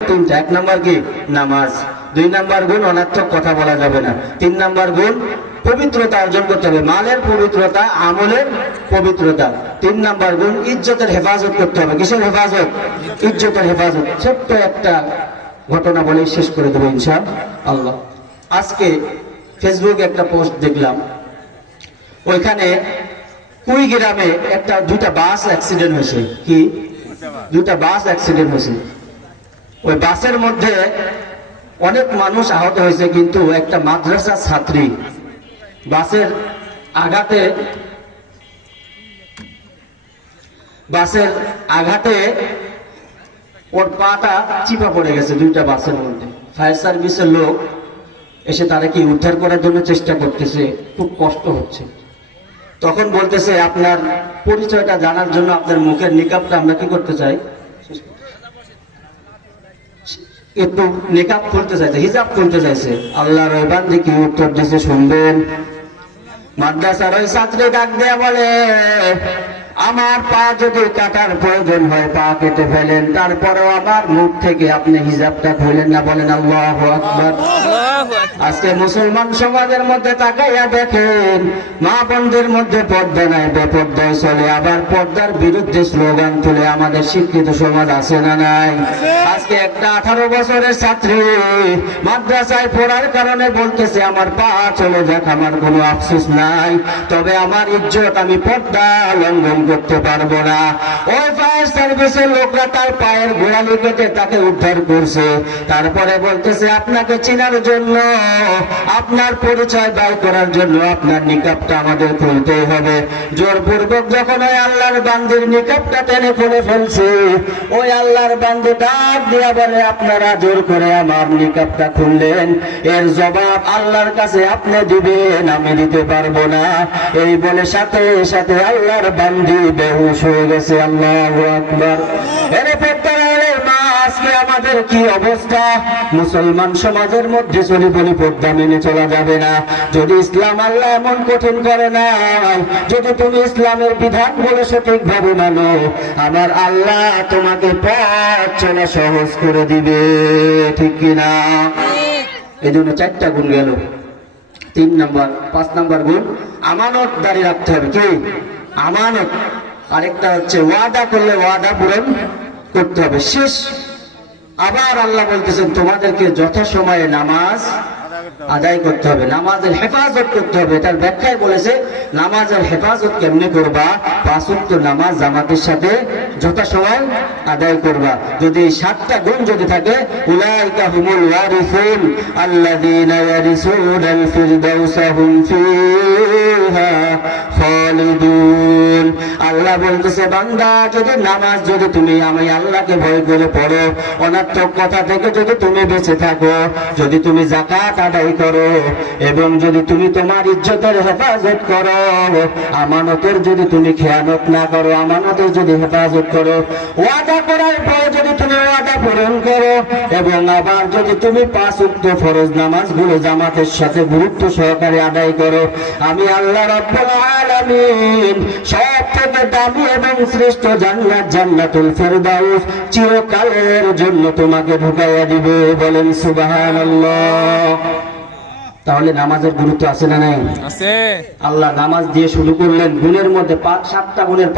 তিনটা। এক নাম্বার কি? নামাজ। দুই নাম্বার গুণ অনর্থক কথা বলা যাবে না। তিন নাম্বার গুণ পবিত্রতা অর্জন করতে হবে, মালের পবিত্রতা, আমলের পবিত্রতা। তিন নাম্বার গুণ ইজ্জতের হেফাজত করতে হবে। কিসের হেফাজত? ইজ্জতের হেফাজত। ছোট্ট একটা ঘটনা বলে শেষ করে দেবো ইনশাআল্লাহ। আজকে ফেসবুকে একটা পোস্ট দেখলাম, ওইখানে কুড়িগ্রামে দুইটা বাস অ্যাক্সিডেন্ট হয়েছে। কি? দুইটা বাস অ্যাক্সিডেন্ট হয়েছে। ওই বাসের মধ্যে অনেক মানুষ আহত হয়েছে, কিন্তু একটা মাদ্রাসা ছাত্রী বাসের আঘাতে ওর পাটা চিপা পড়ে গেছে দুইটা বাসের মধ্যে। ফায়ার সার্ভিসের লোক এসে তারা কি উদ্ধার করার জন্য চেষ্টা করতেছে, খুব কষ্ট হচ্ছে। তখন বলতেছে, আপনার পরিচয়টা জানার জন্য আপনার মুখের নিকাবটা আমরা কি করতে চাই, একটু নিকাব খুলতে চাইছে, হিজাব খুলতে চাইছে। আল্লাহর ওই বান্দা কি উত্তর দিছে শুনবেন। মাদ্রাসার ওই ছাত্রী ডাক দেয়া বলে, আমার পা যদি কাটার প্রয়োজন হয় পা কেটে ফেলেন, তারপরেও আমার মুখ থেকে আপনি হিজাবটা খুলেন না। বলেন আল্লাহু আকবার। আজকে মুসলমান সমাজের মধ্যে তাকাইয়া দেখেন, মা বোনদের মধ্যে পর্দা নাই, বেপর্দায় চলে, আবার পর্দার বিরুদ্ধে স্লোগান তুলে আমাদের শিক্ষিত সমাজ আছে না নাই? আজকে একটা 18 বছরের ছাত্রী মাদ্রাসায় পড়ার কারণে বলতেছে, আমার পা চলে যাক, আমার কোনো আফসোস নাই, তবে আমার ইজ্জত আমি পর্দা লঙ্ঘন করতে পারবো না। ওই ফায়ার সার্ভিসের লোকরা তার পায়ের গোড়ালি কেটে তাকে উদ্ধার করছে। তারপরে বলতেছে, আপনাকে চেনার জন্য, আপনার পরিচয় দায় করার জন্য আপনার নিকাবটা আমাদের খুলতেই হবে। জোরপূর্বক যখন ওই আল্লাহর বান্দির নিকাবটা টেনে খুলে ফেলছে, ওই আল্লাহর বান্দি ডাক দিয়া বলে, আপনারা জোর করে আমার নিকাবটা খুললেন, এর জবাব আল্লাহর কাছে আপনি দিবেন, আমি দিতে পারবো না। এই বলে সাথে সাথে আল্লাহর বান্দি বেহুশ হয়ে গেছে। আল্লাহু আকবার। এর মা, আজকে আমাদের কি অবস্থা? মুসলমান সমাজের মধ্যে চলি বলি পর্দা মেনে চলা যাবে না। যদি ইসলাম আল্লাহ এমন কঠিন করে না, যদি তুমি ইসলামের বিধান বলে সঠিক ভাবে মানো, আমার আল্লাহ তোমাকে পথ চলা সহজ করে দিবে, ঠিক কিনা? এই জন্য 4টা গুণ গেল। 5 নাম্বার গুণ আমানত দাঁড়িয়ে রাখতে হবে। কি? আমানত। আরেকটা হচ্ছে ওয়াদা করলে ওয়াদা পূরণ করতে হবে। শেষ আবার আল্লাহ বলতেছেন, তোমাদেরকে যথাসময়ে নামাজ আদায় করতে হবে, নামাজের হেফাজত করতে হবে। এটার ব্যাখ্যায় বলেছে, নামাজের হেফাজত কেমনে করবা? 5 ওয়াক্ত নামাজ জামাতের সাথে যথাসময় আদায় করবা। যদি 7টা গুণ যদি থাকে, উলাইকা হুমুল ওয়ারিসুন আল্লাযীনা ইয়ারিসুনাল ফিরদাউসা হুম ফিহা খালিদুন। আল্লাহ বলতেছে, বান্দা যদি নামাজ যদি তুমি আমি আল্লাহকে ভয় করে পড়ো, অনর্থক কথা থেকে যদি তুমি বেঁচে থাকো, যদি তুমি যাকাত আদায় করো, এবং যদি তুমি তোমার ইজ্জতের হেফাজত করো, আমানতের যদি তুমি খেয়ানত না করো, আমানতের যদি হেফাজত করো, ওয়াদা করার পরে যদি তুমি ওয়াদা পূরণ করো, এবং আবার যদি তুমি 5 ওয়াক্ত ফরজ নামাজগুলো জামাতের সাথে গুরুত্ব সহকারে আদায় করো, আমি আল্লাহ রাব্বুল আলামিন সব থেকে দামি এবং শ্রেষ্ঠ জান্নাত, জান্নাতুল ফেরদাউস চিরকালের জন্য তোমাকে ঢুকাইয়া দিবে। বলেন সুবহানাল্লাহ। তাহলে নামাজের গুরুত্ব আছে না নাই? আছে। আল্লাহ নামাজ দিয়ে শুরু করলেন, গুণের মধ্যে 7টা গুণের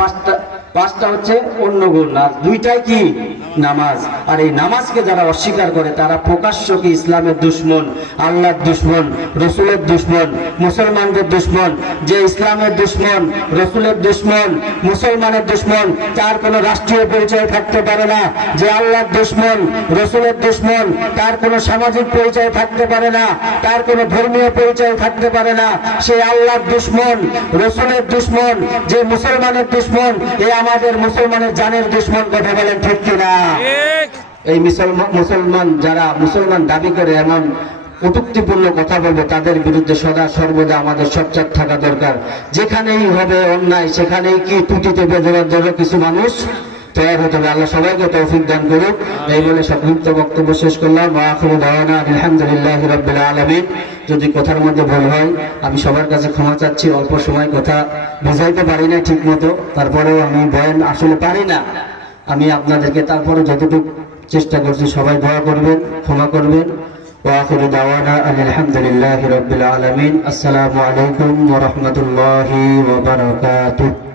5টা হচ্ছে অন্য গুণ, আর 2টাই কি? নামাজ। আর এই নামাজকে যারা অস্বীকার করে, তারা প্রকাশ্য কি ইসলামের দুশমন, আল্লাহর দুশমন, রসুলের দুশমন, মুসলমানদের দুশমন। যে ইসলামের দুশমন, রসুলের দুশমন, মুসলমানের দুশমন, তার কোনো রাষ্ট্রীয় পরিচয় থাকতে পারে না। যে আল্লাহর দুশমন, রসুলের দুশমন, তার কোনো সামাজিক পরিচয় থাকতে পারে না, তার কোনো ধর্মীয় পরিচয় থাকতে পারে না। সে আল্লাহর দুশমন, রসুলের দুশমন, যে মুসলমানের দুশমন, এ আমাদের মুসলমানের জানের দুশমন। কথা বলেন ঠিক কিনা? এই মুসলমান যারা মুসলমান দাবি করে এমন কটূক্তিপূর্ণ কথা বলবে, তাদের বিরুদ্ধে সদা সর্বদা আমাদের সোচ্চার থাকা দরকার। যেখানেই হবে অন্যায়, সেখানেই কি টুটিতে বেঁধে জন্য কিছু মানুষ তৈরি হতে হবে। আল্লাহ সবাইকে তৌফিক দান করুক। এই বলে সংক্ষিপ্ত বক্তব্য শেষ করলাম। ওয়া আখিরু দাওয়ানা আলহামদুলিল্লাহি রাব্বিল আলামিন। যদি কথার মধ্যে ভুল হয় আমি সবার কাছে ক্ষমা চাচ্ছি। অল্প সময় কথা বুঝাইতে পারি না ঠিক মতো, তারপরেও আমি বয়ান আসলে পারি না। আমি আপনাদেরকে তারপরে যতটুকু চেষ্টা করছি, সবাই দোয়া করবেন, ক্ষমা করবেন। ওয়া আখিরু দাওয়ানা আলহামদুলিল্লাহি রাব্বিল আলামিন। আসসালামু আলাইকুম ওয়া রাহমাতুল্লাহি ওয়া বারাকাতুহু।